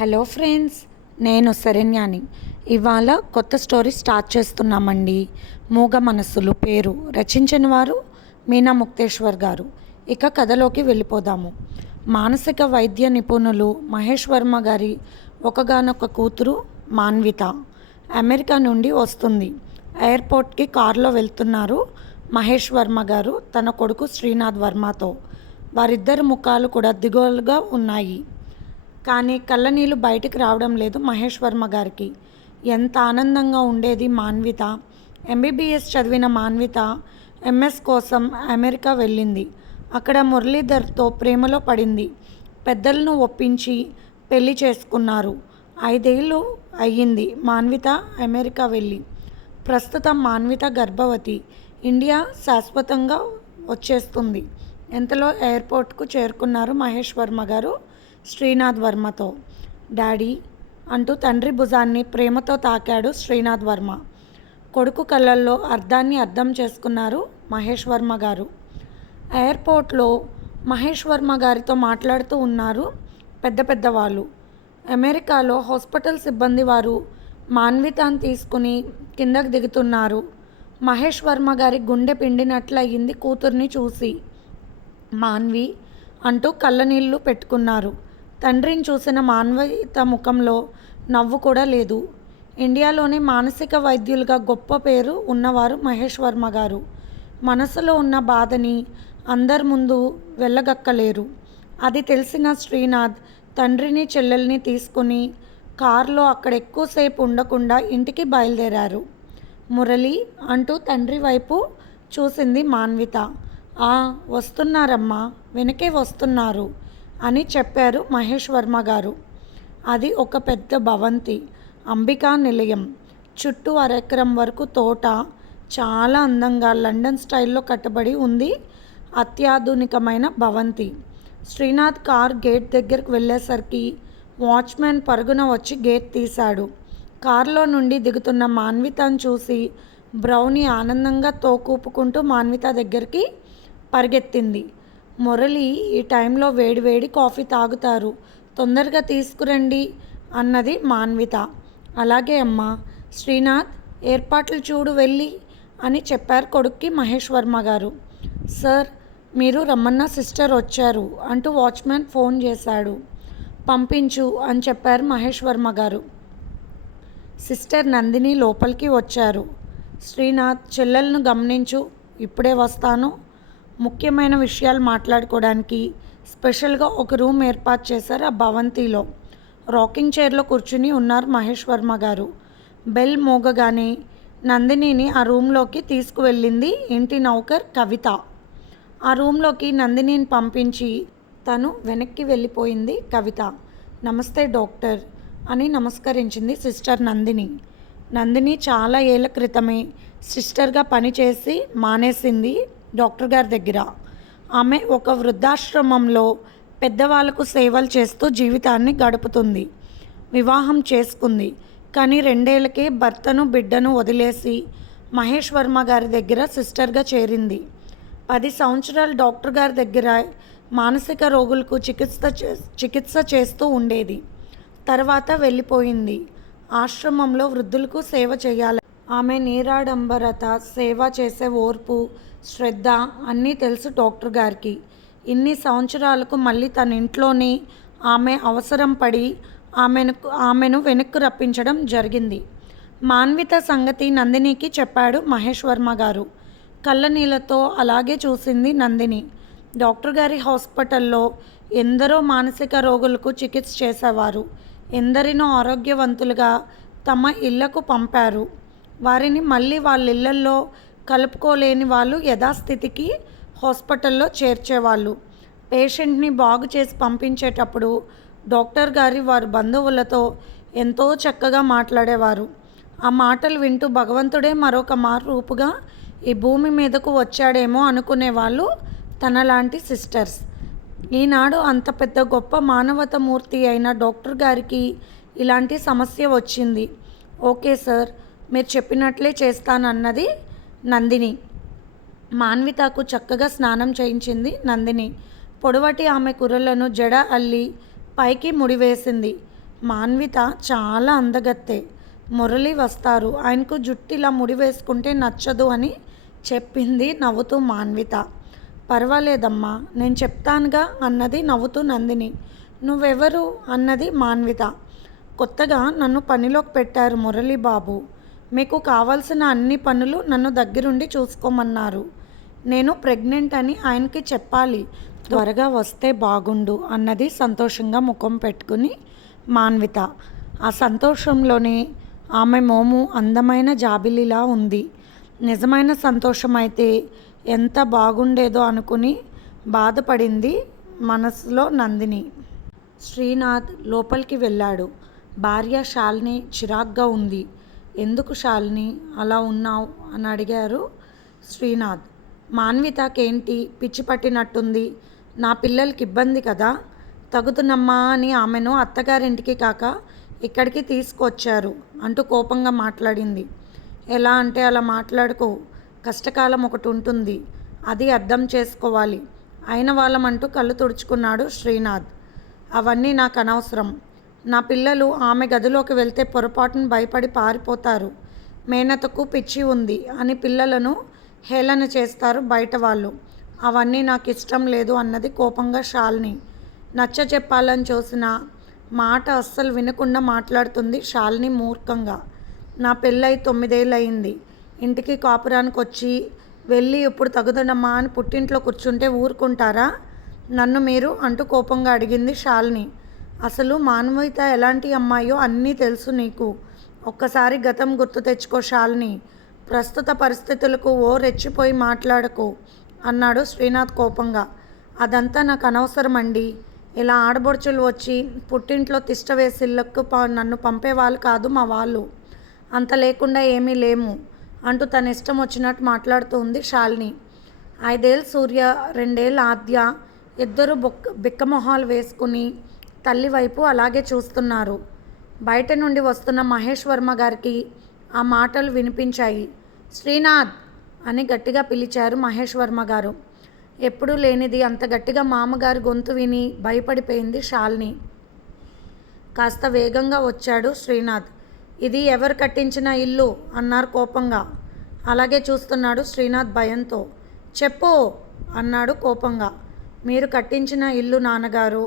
Hello friends నేను శరణ్యాని. ఇవాళ కొత్త స్టోరీ స్టార్ట్ చేస్తున్నామండి. మూగ మనస్సులు పేరు రచించిన వారు మీనా ముక్తేశ్వర్ గారు. ఇక కథలోకి వెళ్ళిపోదాము. మానసిక వైద్య నిపుణులు మహేష్ వర్మ గారి ఒకగానొక కూతురు మాన్విత అమెరికా నుండి వస్తుంది. ఎయిర్పోర్ట్కి కారులో వెళ్తున్నారు మహేష్ వర్మ గారు తన కొడుకు శ్రీనాథ్ వర్మతో. వారిద్దరి ముఖాలు కూడా దిగులుగా ఉన్నాయి. కానీ కళ్ళనీళ్ళు బయటకు రావడం లేదు మహేష్ వర్మ గారికి. ఎంత ఆనందంగా ఉండేది మాన్విత. ఎంబీబీఎస్ చదివిన మాన్విత ఎంఎస్ కోసం అమెరికా వెళ్ళింది. అక్కడ మురళీధర్తో ప్రేమలో పడింది. పెద్దలను ఒప్పించి పెళ్ళి చేసుకున్నారు. ఐదేళ్ళు అయ్యింది మాన్విత అమెరికా వెళ్ళి. ప్రస్తుతం మాన్విత గర్భవతి. ఇండియా శాశ్వతంగా వచ్చేస్తుంది. ఎంతలో ఎయిర్పోర్ట్కు చేరుకున్నారు మహేష్ వర్మ గారు? శ్రీనాథ్ వర్మతో. డాడీ అంటూ తండ్రి భుజాన్ని ప్రేమతో తాకాడు శ్రీనాథ్ వర్మ. కొడుకు కళ్ళల్లో అర్థాన్ని అర్థం చేసుకున్నారు మహేష్ వర్మ గారు. ఎయిర్పోర్ట్లో మహేష్ వర్మ గారితో మాట్లాడుతూ ఉన్నారు పెద్ద పెద్ద వాళ్ళు. అమెరికాలో హాస్పిటల్ సిబ్బంది వారు మాన్వితాన్ని తీసుకుని కిందకు దిగుతున్నారు. మహేష్ వర్మ గారి గుండె పిండినట్లయింది కూతుర్ని చూసి. మాన్వి అంటూ కళ్ళనీళ్ళు పెట్టుకున్నారు. తండ్రిని చూసిన మాన్విత ముఖంలో నవ్వు కూడా లేదు. ఇండియాలోనే మానసిక వైద్యులుగా గొప్ప పేరు ఉన్నవారు మహేష్ వర్మ గారు. మనసులో ఉన్న బాధని అందరి ముందు వెళ్ళగక్కలేరు అది తెలిసిన శ్రీనాథ్ తండ్రిని చెల్లెల్ని తీసుకుని కారులో అక్కడ ఎక్కువసేపు ఉండకుండా ఇంటికి బయలుదేరారు. మురళి అంటూ తండ్రి వైపు చూసింది మాన్విత. ఆ వస్తున్నారమ్మా వెనకే వస్తున్నారు. అని చెప్పారు మహేష్ వర్మ గారు. అది ఒక పెద్ద భవంతి అంబికా నిలయం చుట్టూ అరెకరం వరకు తోట చాలా అందంగా లండన్ స్టైల్లో కట్టబడి ఉంది. అత్యాధునికమైన భవంతి. శ్రీనాథ్ కార్ గేట్ దగ్గరకు వెళ్ళేసరికి వాచ్మెన్ పరుగున వచ్చి గేట్ తీశాడు. కారులో నుండి దిగుతున్న మాన్వితను చూసి బ్రౌని ఆనందంగా తోకూపుకుంటూ మాన్విత దగ్గరికి పరిగెత్తింది. మురళి ఈ టైంలో వేడివేడి కాఫీ తాగుతారు. తొందరగా తీసుకురండి అన్నది మాన్విత. అలాగే అమ్మా శ్రీనాథ్ ఏర్పాట్లు చూడు వెళ్ళి అని చెప్పారు కొడుక్కి మహేష్ వర్మ గారు. సార్ మీరు రమ్మన్న సిస్టర్ వచ్చారు అంటూ వాచ్మెన్ ఫోన్ చేశాడు. పంపించు అని చెప్పారు మహేష్ వర్మ గారు. సిస్టర్ నందిని లోపలికి వచ్చారు. శ్రీనాథ్ చెల్లెలను గమనించు ఇప్పుడే వస్తాను. ముఖ్యమైన విషయాలు మాట్లాడుకోవడానికి స్పెషల్గా ఒక రూమ్ ఏర్పాటు చేశారు ఆ భవంతిలో. రాకింగ్ చైర్లో కూర్చుని ఉన్నారు మహేష్ వర్మ గారు. బెల్ మోగగానే నందినిని ఆ రూమ్లోకి తీసుకువెళ్ళింది ఇంటి నౌకర్ కవిత. ఆ రూమ్లోకి నందినిని పంపించి తను వెనక్కి వెళ్ళిపోయింది కవిత. నమస్తే డాక్టర్ అని నమస్కరించింది సిస్టర్ నందిని. నందిని చాలా ఏళ్ళ క్రితమే సిస్టర్గా పనిచేసి మానేసింది డాక్టర్ గారి దగ్గర. ఆమె ఒక వృద్ధాశ్రమంలో పెద్దవాళ్ళకు సేవలు చేస్తూ జీవితాన్ని గడుపుతుంది. వివాహం చేసుకుంది. కానీ రెండేళ్ళకే భర్తను బిడ్డను వదిలేసి మహేష్ వర్మ గారి దగ్గర సిస్టర్గా చేరింది. పది సంవత్సరాలు డాక్టర్ గారి దగ్గర మానసిక రోగులకు చికిత్స చే- చికిత్స చేస్తూ ఉండేది. తర్వాత వెళ్ళిపోయింది. ఆశ్రమంలో వృద్ధులకు సేవ చేయాలి. ఆమె నీరాడంబరత సేవ చేసే ఓర్పు శ్రద్ధ అన్నీ తెలుసు డాక్టర్ గారికి. ఇన్ని సంవత్సరాలకు మళ్ళీ తన ఇంట్లోనే ఆమె అవసరం పడి ఆమెను ఆమెను వెనక్కు రప్పించడం జరిగింది. మాన్విత సంగతి నందినికి చెప్పాడు మహేష్ వర్మ గారు. కళ్ళనీళ్ళతో అలాగే చూసింది నందిని. డాక్టర్ గారి హాస్పిటల్లో ఎందరో మానసిక రోగులకు చికిత్స చేసేవారు. ఎందరినో ఆరోగ్యవంతులుగా తమ ఇళ్ళకు పంపారు. వారిని మళ్ళీ వాళ్ళ ఇళ్ళల్లో కలుపుకోలేని వాళ్ళు యథాస్థితికి హాస్పిటల్లో చేర్చేవాళ్ళు. పేషెంట్ని బాగు చేసి పంపించేటప్పుడు డాక్టర్ గారి వారి బంధువులతో ఎంతో చక్కగా మాట్లాడేవారు. ఆ మాటలు వింటూ భగవంతుడే మరొక మారూపుగా ఈ భూమి మీదకు వచ్చాడేమో అనుకునేవాళ్ళు తనలాంటి సిస్టర్స్. ఈనాడు అంత పెద్ద గొప్ప మానవత మూర్తి అయిన డాక్టర్ గారికి ఇలాంటి సమస్య వచ్చింది. ఓకే సార్ మీరు చెప్పినట్లే చేస్తానన్నది నందిని. మాన్వితకు చక్కగా స్నానం చేయించింది నందిని. పొడవటి ఆమె కుర్రలను జడ అల్లి పైకి ముడివేసింది. మాన్విత చాలా అందగత్తే. మురళి వస్తారు. ఆయనకు జుట్టు ఇలా ముడి వేసుకుంటే నచ్చదు అని చెప్పింది నవ్వుతూ మాన్విత. పర్వాలేదమ్మా నేను చెప్తానుగా అన్నది నవ్వుతూ నందిని. నువ్వెవరు? అన్నది మాన్విత. కొత్తగా నన్ను పనిలోకి పెట్టారు మురళి బాబు. మీకు కావాల్సిన అన్ని పనులు నన్ను దగ్గరుండి చూసుకోమన్నారు. నేను ప్రెగ్నెంట్ అని ఆయనకి చెప్పాలి. త్వరగా వస్తే బాగుండు అన్నది సంతోషంగా ముఖం పెట్టుకుని మాన్విత. ఆ సంతోషంలోనే ఆమె మోము అందమైన జాబిలిలా ఉంది. నిజమైన సంతోషం అయితే ఎంత బాగుండేదో అనుకుని బాధపడింది మనసులో నందిని. శ్రీనాథ్ లోపలికి వెళ్ళాడు. భార్య శాలిని చిరాగ్గా ఉంది. ఎందుకు శాలిని అలా ఉన్నావు? అని అడిగారు శ్రీనాథ్. మాన్వితకేంటి? పిచ్చి పట్టినట్టుంది. నా పిల్లలకి ఇబ్బంది కదా. తగుతున్నమ్మా అని ఆమెను అత్తగారింటికి కాక ఇక్కడికి తీసుకొచ్చారు అంటూ కోపంగా మాట్లాడింది. ఎలా అంటే అలా మాట్లాడుకో. కష్టకాలం ఒకటి ఉంటుంది. అది అర్థం చేసుకోవాలి. అయిన వాళ్ళమంటూ కళ్ళు తుడుచుకున్నాడు శ్రీనాథ్. అవన్నీ నాకు అనవసరం. నా పిల్లలు ఆమె గదిలోకి వెళ్తే పొరపాటును భయపడి పారిపోతారు. మేనతకు పిచ్చి ఉంది అని పిల్లలను హేళన చేస్తారు బయట వాళ్ళు. అవన్నీ నాకు ఇష్టం లేదు అన్నది కోపంగా షాల్ని. నచ్చ చెప్పాలని చూసిన మాట అస్సలు వినకుండా మాట్లాడుతుంది షాల్ని మూర్ఖంగా. నా పెళ్ళై తొమ్మిదేళ్ళయింది. ఇంటికి కాపురానికి వచ్చి వెళ్ళి ఇప్పుడు తగుదనమ్మా అని పుట్టింట్లో కూర్చుంటే ఊరుకుంటారా? నన్ను మీరు అంటూ కోపంగా అడిగింది షాల్ని. అసలు మానవిత ఎలాంటి అమ్మాయో అన్నీ తెలుసు నీకు. ఒక్కసారి గతం గుర్తు తెచ్చుకో శాలిని. ప్రస్తుత పరిస్థితులకు ఓ రెచ్చిపోయి మాట్లాడకు అన్నాడు శ్రీనాథ్ కోపంగా. అదంతా నాకు అనవసరం అండి ఇలా ఆడబొడుచులు వచ్చి పుట్టింట్లో తిష్ట వేసిళ్ళకు నన్ను పంపేవాళ్ళు కాదు మా వాళ్ళు. అంత లేకుండా ఏమీ లేము అంటూ తన ఇష్టం వచ్చినట్టు మాట్లాడుతూ ఉంది శాలిని. ఐదేళ్ళు సూర్య రెండేళ్ళు ఆద్య ఇద్దరు బొక్క బిక్కమొహాలు వేసుకుని తల్లి వైపు అలాగే చూస్తున్నారు. బయట నుండి వస్తున్న మహేష్ వర్మ గారికి ఆ మాటలు వినిపించాయి. శ్రీనాథ్! అని గట్టిగా పిలిచారు మహేష్ వర్మ గారు. ఎప్పుడూ లేనిది అంత గట్టిగా మామగారి గొంతు విని భయపడిపోయింది షాల్ని కాస్త వేగంగా వచ్చాడు శ్రీనాథ్. ఇది ఎవరు కట్టించిన ఇల్లు? అన్నారు కోపంగా. అలాగే చూస్తున్నాడు శ్రీనాథ్ భయంతో. చెప్పు! అన్నాడు కోపంగా. మీరు కట్టించిన ఇల్లు నాన్నగారు.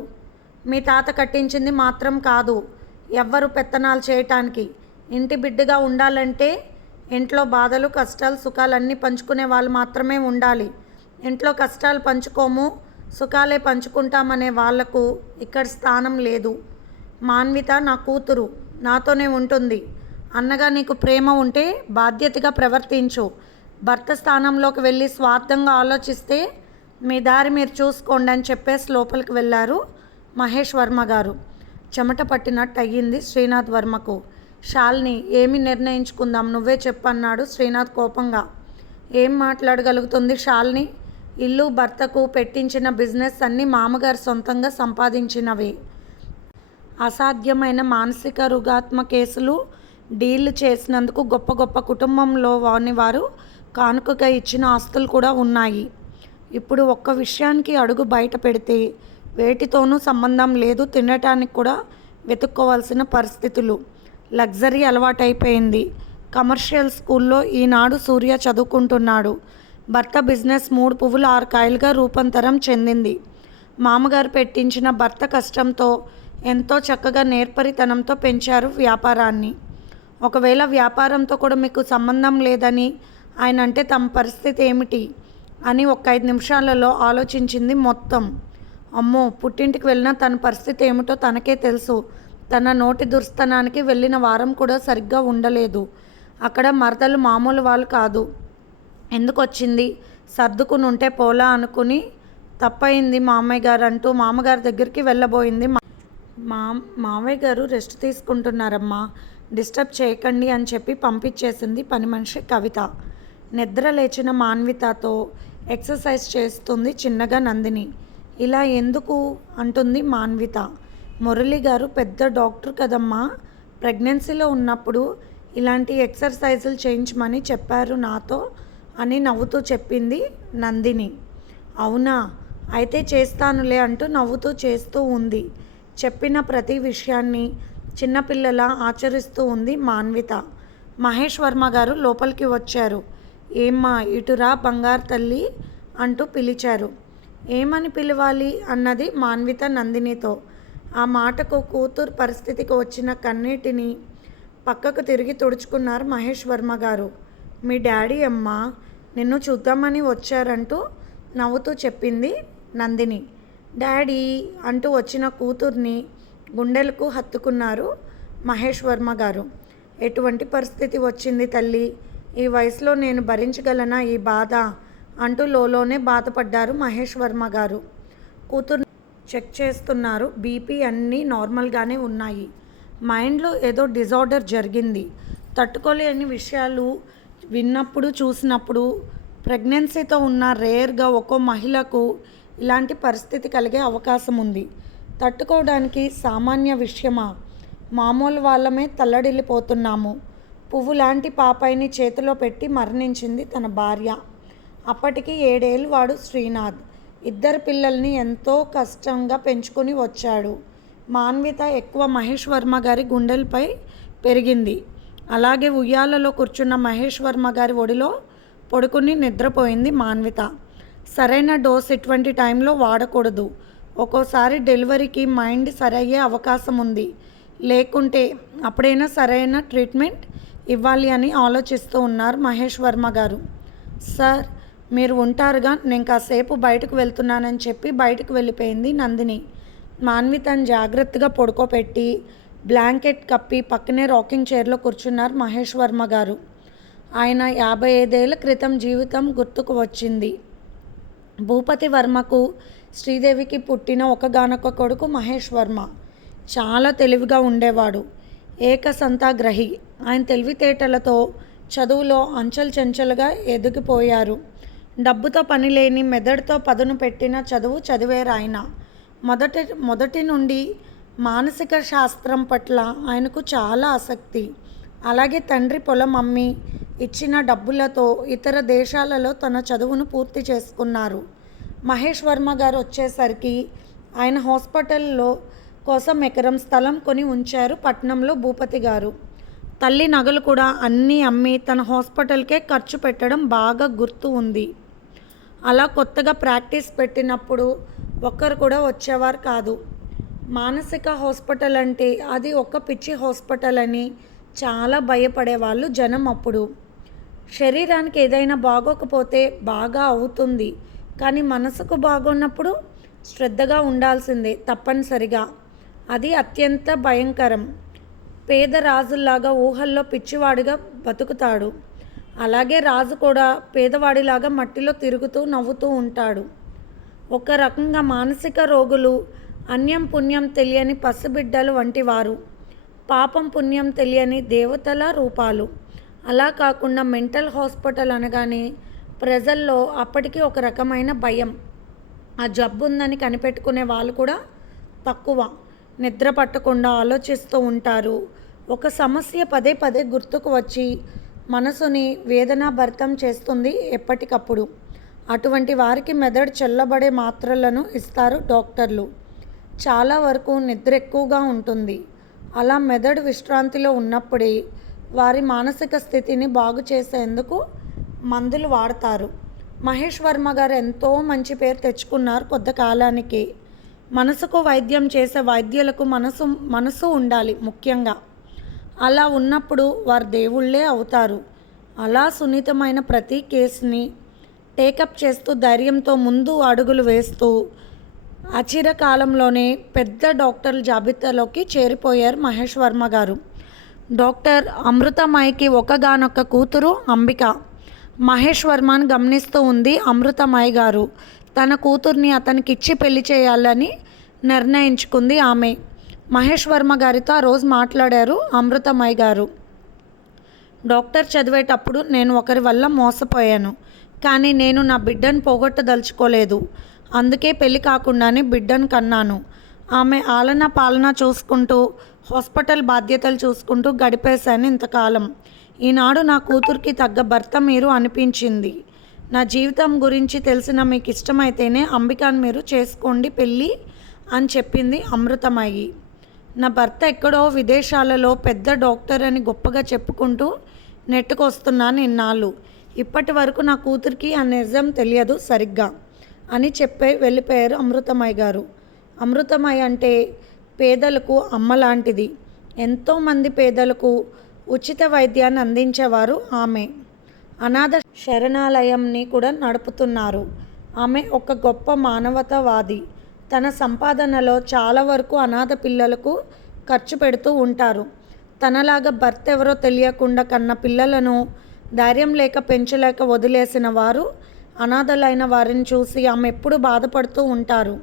మీ తాత కట్టించింది మాత్రం కాదు. ఎవ్వరు పెత్తనాలు చేయటానికి. ఇంటి బిడ్డగా ఉండాలంటే ఇంట్లో బాధలు కష్టాలు సుఖాలన్నీ పంచుకునే వాళ్ళు మాత్రమే ఉండాలి. ఇంట్లో కష్టాలు పంచుకోము సుఖాలే పంచుకుంటామనే వాళ్ళకు ఇక్కడ స్థానం లేదు. మాన్విత నా కూతురు నాతోనే ఉంటుంది. అన్నగా నీకు ప్రేమ ఉంటే బాధ్యతగా ప్రవర్తించు. భర్త స్థానంలోకి వెళ్ళి స్వార్థంగా ఆలోచిస్తే మీ దారి మీరు చూసుకోండి అని చెప్పేసి లోపలికి వెళ్ళారు. మహేష్ వర్మ గారు. చెమట పట్టినట్టు అయ్యింది శ్రీనాథ్ వర్మకు. షాల్ని ఏమి నిర్ణయించుకుందాం? నువ్వే చెప్పన్నాడు శ్రీనాథ్ కోపంగా. ఏం మాట్లాడగలుగుతుంది షాల్ని? ఇల్లు భర్తకు పెట్టించిన బిజినెస్ అన్నీ మామగారు సొంతంగా సంపాదించినవి. అసాధ్యమైన మానసిక రుగాత్మ కేసులు డీల్ చేసినందుకు గొప్ప గొప్ప కుటుంబంలో వాని వారు కానుకగా ఇచ్చిన ఆస్తులు కూడా ఉన్నాయి. ఇప్పుడు ఒక్క విషయానికి అడుగు బయట పెడితే వేటితోనూ సంబంధం లేదు తినటానికి కూడా వెతుక్కోవాల్సిన పరిస్థితులు. లగ్జరీ అలవాటైపోయింది. కమర్షియల్ స్కూల్లో ఈనాడు సూర్య చదువుకుంటున్నాడు. భర్త బిజినెస్ మూడు పువ్వులు ఆరు కాయలుగా రూపాంతరం చెందింది. మామగారు పెట్టించిన భర్త కష్టంతో ఎంతో చక్కగా నేర్పరితనంతో పెంచారు వ్యాపారాన్ని. ఒకవేళ వ్యాపారంతో కూడా మీకు సంబంధం లేదని ఆయన అంటే తమ పరిస్థితి ఏమిటి? అని ఒక ఐదు నిమిషాలలో ఆలోచించింది మొత్తం. అమ్మో పుట్టింటికి వెళ్ళిన తన పరిస్థితి ఏమిటో తనకే తెలుసు. తన నోటి దుర్స్థనానికి వెళ్ళిన వారం కూడా సరిగ్గా ఉండలేదు. అక్కడ మరదలు మామూలు వాళ్ళు కాదు. ఎందుకు వచ్చింది సర్దుకుని ఉంటే పోలా అనుకుని తప్పయింది మామయ్య గారు అంటూ మామగారి దగ్గరికి వెళ్ళబోయింది మా మామయ్య గారు రెస్ట్ తీసుకుంటున్నారమ్మా. డిస్టర్బ్ చేయకండి అని చెప్పి పంపించేసింది పని మనిషి కవిత. నిద్ర లేచిన మాన్వితతో ఎక్సర్సైజ్ చేస్తుంది చిన్నగా నందిని. ఇలా ఎందుకు? అంటుంది మాన్విత. మురళి గారు పెద్ద డాక్టర్ కదమ్మా. ప్రెగ్నెన్సీలో ఉన్నప్పుడు ఇలాంటి ఎక్సర్సైజులు చేయించమని చెప్పారు నాతో అని నవ్వుతూ చెప్పింది నందిని. అవునా? అయితే చేస్తానులే అంటూ నవ్వుతూ చేస్తూ ఉంది. చెప్పిన ప్రతి విషయాన్ని చిన్నపిల్లల ఆచరిస్తూ ఉంది మాన్విత. మహేష్ వర్మ గారు లోపలికి వచ్చారు. ఏమ్మా ఇటురా బంగారు తల్లి? అంటూ పిలిచారు. ఏమని పిలవాలి? అన్నది మాన్విత నందినితో. ఆ మాటకు కూతురు పరిస్థితికి వచ్చిన కన్నీటిని పక్కకు తిరిగి తుడుచుకున్నారు మహేష్ వర్మ గారు. మీ డాడీ అమ్మ నిన్ను చూద్దామని వచ్చారంటూ నవ్వుతూ చెప్పింది నందిని. డాడీ అంటూ వచ్చిన కూతుర్ని గుండెలకు హత్తుకున్నారు మహేష్ వర్మ గారు. ఎటువంటి పరిస్థితి వచ్చింది తల్లి? ఈ వయసులో నేను భరించగలనా ఈ బాధ? అంటూ లోలోనే బాధపడ్డారు మహేష్ వర్మ గారు. కూతురు చెక్ చేస్తున్నారు. బీపీ అన్నీ నార్మల్గానే ఉన్నాయి. మైండ్లో ఏదో డిజార్డర్ జరిగింది. తట్టుకోలేని విషయాలు విన్నప్పుడు చూసినప్పుడు ప్రెగ్నెన్సీతో ఉన్న రేర్గా ఒక్కో మహిళకు ఇలాంటి పరిస్థితి కలిగే అవకాశం ఉంది. తట్టుకోవడానికి సామాన్య విషయమా? మామూలు వాళ్ళమే తల్లడిల్లిపోతున్నాము. పువ్వు లాంటి పాపాయిని చేతిలో పెట్టి మరణించింది తన భార్య. అప్పటికి ఏడేళ్ళు వాడు శ్రీనాథ్. ఇద్దరు పిల్లల్ని ఎంతో కష్టంగా పెంచుకుని వచ్చాడు. మాన్విత ఎక్కువ మహేష్ వర్మ గారి గుండెలపై పెరిగింది. అలాగే ఉయ్యాలలో కూర్చున్న మహేష్ వర్మ గారి ఒడిలో పడుకుని నిద్రపోయింది మాన్విత. సరైన డోస్ ఇటువంటి టైంలో వాడకూడదు. ఒక్కోసారి డెలివరీకి మైండ్ సరయ్యే అవకాశం ఉంది. లేకుంటే అప్పుడైనా సరైన ట్రీట్మెంట్ ఇవ్వాలి అని ఆలోచిస్తూ ఉన్నారు మహేష్ వర్మ గారు. సార్ మీరు ఉంటారుగా నేను కాసేపు బయటకు వెళ్తున్నానని చెప్పి బయటకు వెళ్ళిపోయింది నందిని. మాన్వితను జాగ్రత్తగా పడుకోబెట్టి బ్లాంకెట్ కప్పి పక్కనే రాకింగ్ చైర్లో కూర్చున్నారు మహేష్ వర్మ గారు. ఆయన యాభై ఐదేళ్ళ క్రితం జీవితం గుర్తుకు వచ్చింది. భూపతి వర్మకు శ్రీదేవికి పుట్టిన ఒకగానొక కొడుకు మహేష్ వర్మ. చాలా తెలివిగా ఉండేవాడు. ఏకసంతాగ్రహి. ఆయన తెలివితేటలతో చదువులో అంచెలు చెంచలుగా ఎదిగిపోయారు. డబ్బుతో పని లేని మెదడుతో పదును పెట్టిన చదువు చదివేరు ఆయన మొదటి మొదటి నుండి మానసిక శాస్త్రం పట్ల ఆయనకు చాలా ఆసక్తి. అలాగే తండ్రి పొలం అమ్మి ఇచ్చిన డబ్బులతో ఇతర దేశాలలో తన చదువును పూర్తి చేసుకున్నారు. మహేష్ వర్మ గారు వచ్చేసరికి ఆయన హాస్పిటల్లో కోసం ఎకరం స్థలం కొని ఉంచారు పట్నంలో భూపతి గారు. తల్లి నగలు కూడా అన్నీ అమ్మి తన హాస్పిటల్కే ఖర్చు పెట్టడం బాగా గుర్తు ఉంది. అలా కొత్తగా ప్రాక్టీస్ పెట్టినప్పుడు ఒక్కరు కూడా వచ్చేవారు కాదు. మానసిక హాస్పిటల్ అంటే అది ఒక పిచ్చి హాస్పిటల్ అని చాలా భయపడేవాళ్ళు జనం అప్పుడు. శరీరానికి ఏదైనా బాగోకపోతే బాగా అవుతుంది కానీ మనసుకు బాగున్నప్పుడు శ్రద్ధగా ఉండాల్సిందే తప్పనిసరిగా. అది అత్యంత భయంకరం. పేద రాజుల్లాగా ఊహల్లో పిచ్చివాడిగా బతుకుతాడు. అలాగే రాజు కూడా పేదవాడిలాగా మట్టిలో తిరుగుతూ నవ్వుతూ ఉంటాడు. ఒక రకంగా మానసిక రోగులు అన్యం పుణ్యం తెలియని పసిబిడ్డలు వంటి వారు పాపం పుణ్యం తెలియని దేవతల రూపాలు. అలా కాకుండా మెంటల్ హాస్పిటల్ అనగానే ప్రజల్లో అప్పటికి ఒక రకమైన భయం. ఆ జబ్బు ఉందని కనిపెట్టుకునే వాళ్ళు కూడా తక్కువ. నిద్ర పట్టకుండా ఆలోచిస్తూ ఉంటారు. ఒక సమస్య పదే పదే గుర్తుకు వచ్చి మనసుని వేదనాభరితం చేస్తుంది ఎప్పటికప్పుడు. అటువంటి వారికి మెదడు చల్లబడే మాత్రలను ఇస్తారు డాక్టర్లు. చాలా వరకు నిద్ర ఎక్కువగా ఉంటుంది. అలా మెదడు విశ్రాంతిలో ఉన్నప్పుడే వారి మానసిక స్థితిని బాగు చేసేందుకు మందులు వాడతారు. మహేష్ వర్మ గారు ఎంతో మంచి పేరు తెచ్చుకున్నారు కొద్ది కాలానికి. మనసుకు వైద్యం చేసే వైద్యులకు మనసు మనసు ఉండాలి ముఖ్యంగా. అలా ఉన్నప్పుడు వారు దేవుళ్ళే అవుతారు. అలా సున్నితమైన ప్రతి కేసుని టేకప్ చేస్తూ ధైర్యంతో ముందు అడుగులు వేస్తూ అచిర కాలంలోనే పెద్ద డాక్టర్ల జాబితాలోకి చేరిపోయారు మహేష్ వర్మ గారు. డాక్టర్ అమృతమాయికి ఒకగానొక్క కూతురు అంబిక. మహేష్ వర్మను గమనిస్తూ ఉంది అమృతమాయి గారు. తన కూతుర్ని అతనికి ఇచ్చి పెళ్ళి చేయాలని నిర్ణయించుకుంది ఆమె. మహేష్ వర్మ గారితో ఆ రోజు మాట్లాడారు అమృతమయ్య గారు. డాక్టర్ చదివేటప్పుడు నేను ఒకరి వల్ల మోసపోయాను కానీ నేను నా బిడ్డను పోగొట్టదలుచుకోలేదు. అందుకే పెళ్ళి కాకుండానే బిడ్డను కన్నాను. ఆమె ఆలన పాలన చూసుకుంటూ హాస్పిటల్ బాధ్యతలు చూసుకుంటూ గడిపేశాను ఇంతకాలం. ఈనాడు నా కూతురికి తగ్గ భర్త మీరు అనిపించింది. నా జీవితం గురించి తెలిసిన మీకు ఇష్టమైతేనే అంబికాను మీరు చేసుకోండి పెళ్ళి అని చెప్పింది అమృతమయ్యి. నా భర్త ఎక్కడో విదేశాలలో పెద్ద డాక్టర్ అని గొప్పగా చెప్పుకుంటూ నెట్టుకొస్తున్నాను ఇన్నాళ్ళు ఇప్పటి వరకు నా కూతురికి ఆ నిజం తెలియదు సరిగ్గా అని చెప్పే వెళ్ళిపోయారు అమృతమయ్య గారు. అమృతమయ్య అంటే పేదలకు అమ్మ లాంటిది. ఎంతోమంది పేదలకు ఉచిత వైద్యాన్ని అందించేవారు ఆమె. అనాథ శరణాలయంని కూడా నడుపుతున్నారు. ఆమె ఒక గొప్ప మానవతావాది. తన సంపాదనలో చాలా వరకు అనాథ పిల్లలకు ఖర్చు పెడుతూ ఉంటారు. తనలాగా భర్త ఎవరో తెలియకుండా కన్న పిల్లలను ధైర్యం లేక పెంచలేక వదిలేసిన వారు అనాథలైన వారిని చూసి ఆమె ఎప్పుడు బాధపడుతూ ఉంటారు.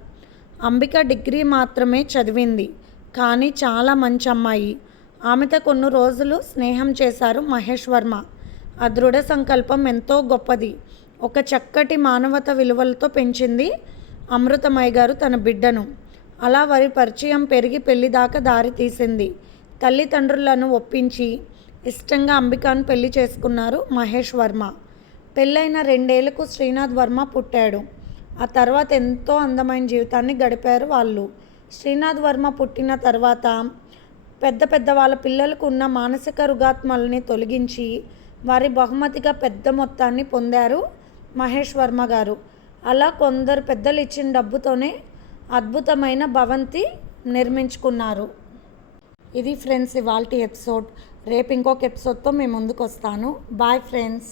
అంబిక డిగ్రీ మాత్రమే చదివింది. కానీ చాలా మంచి అమ్మాయి. ఆమెతో కొన్ని రోజులు స్నేహం చేశారు మహేష్ వర్మ. ఆ దృఢ సంకల్పం ఎంతో గొప్పది. ఒక చక్కటి మానవత విలువలతో పెంచింది అమృతమయ్య గారు తన బిడ్డను. అలా వారి పరిచయం పెరిగి పెళ్ళి దాకా దారి తీసింది. తల్లిదండ్రులను ఒప్పించి ఇష్టంగా అంబికాను పెళ్ళి చేసుకున్నారు మహేష్ వర్మ. పెళ్ళైన రెండేళ్ళకు శ్రీనాథ్ వర్మ పుట్టాడు. ఆ తర్వాత ఎంతో అందమైన జీవితాన్ని గడిపారు వాళ్ళు. శ్రీనాథ్ వర్మ పుట్టిన తర్వాత పెద్ద పెద్ద వాళ్ళ పిల్లలకు ఉన్న మానసిక రుగాత్మల్ని తొలగించి వారి బహుమతిగా పెద్ద మొత్తాన్ని పొందారు మహేష్ వర్మ గారు. అలా కొందరు పెద్దలు ఇచ్చిన డబ్బుతోనే అద్భుతమైన భవంతి నిర్మించుకున్నారు. ఇది ఫ్రెండ్స్ ఇవాల్టి ఎపిసోడ్. రేపు ఇంకొక ఎపిసోడ్తో మేము ముందుకు వస్తాను బాయ్ ఫ్రెండ్స్.